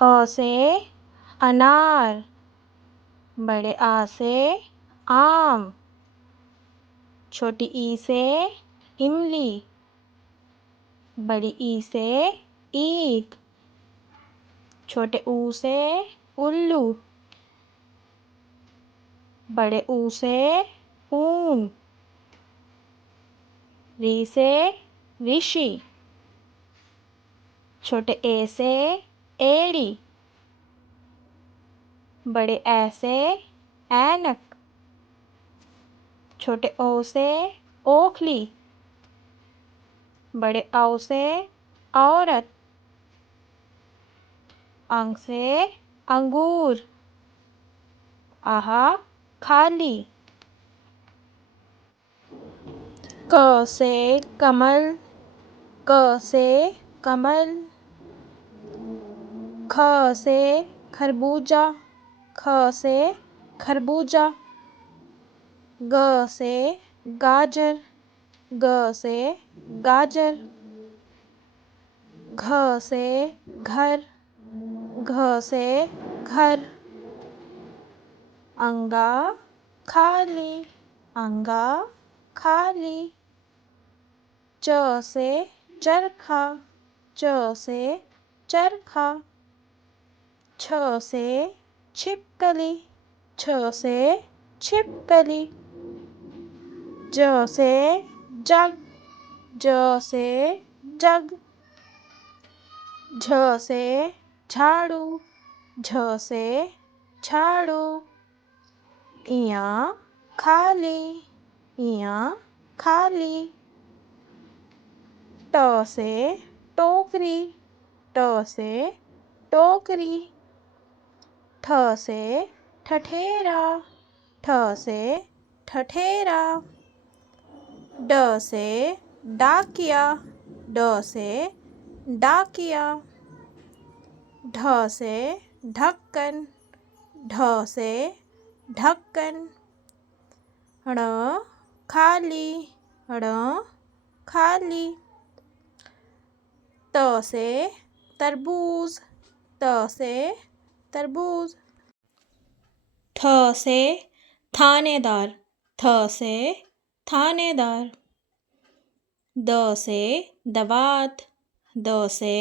अ से अनार, बड़े आ से आम, छोटी ई से इमली, बड़ी ई से ईख, छोटे ऊ से उल्लू, बड़े ऊ से ऊन, री से ऋषि, छोटे ए से एड़ी, बड़े ए से ऐनक, छोटे ओ से ओखली, बड़े औ से औरत, अंग से अंगूर, आहा खाली। क से कमल, क से कमल, ख से खरबूजा, ख से खरबूजा, ग से गाजर, ग से गाजर, घ से घर, घ से घर, अंगा खाली, अंगा खाली। च से चरखा, च से चरखा, छ से छिपकली, छ से छिपकली, ज से जग, ज से जग, झ से झाड़ू, झ से झाड़ू, इया खाली, इया खाली। ट से टोकरी, ट से टोकरी, ठ से ठठेरा, ठ से ठठेरा, ड से डाकिया, ड से डाकिया, ढ से ढक्कन, ढ से ढक्कन, ण खाली, ण खाली। त से तरबूज, त से तरबूज, थ से थानेदार, थ से थानेदार, द से दवात, द से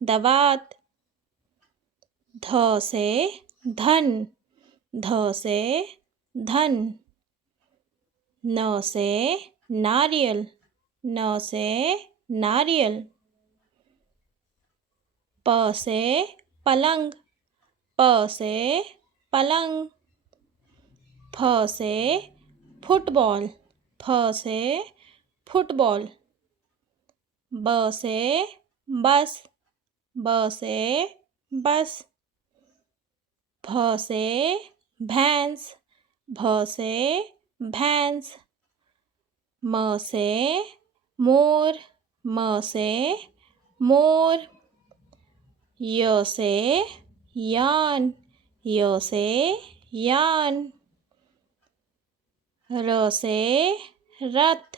दवात, ध से धन, ध से धन, न से नारियल, न से नारियल, प से पलंग, प से पलंग, फ से फुटबॉल, फ से फुटबॉल, ब से बस, ब से बस, भ से भैंस, भ से भैंस, म से मोर, म से मोर, य से यान, य से यान, र से रथ,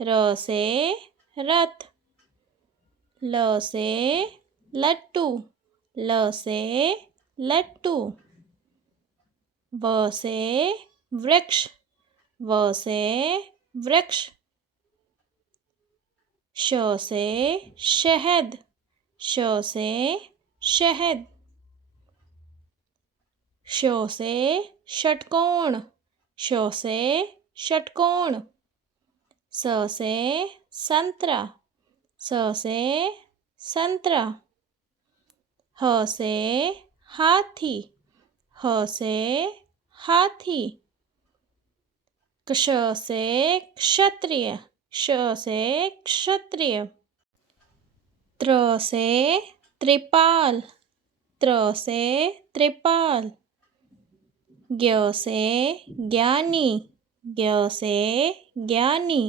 र से रथ, ल से लट्टू, ल से लट्टू, व से वृक्ष, व से वृक्ष, श से शहद, श से शहद, श से षटकोण, श से षटकोण, स से संतरा, स से संतरा, ह से हाथी, ह से हाथी, क्ष से क्षत्रिय, क्ष से क्षत्रिय, त्र से त्रिपाल, त्र से त्रिपाल, ज्ञ से ज्ञानी, ज्ञ से ज्ञानी,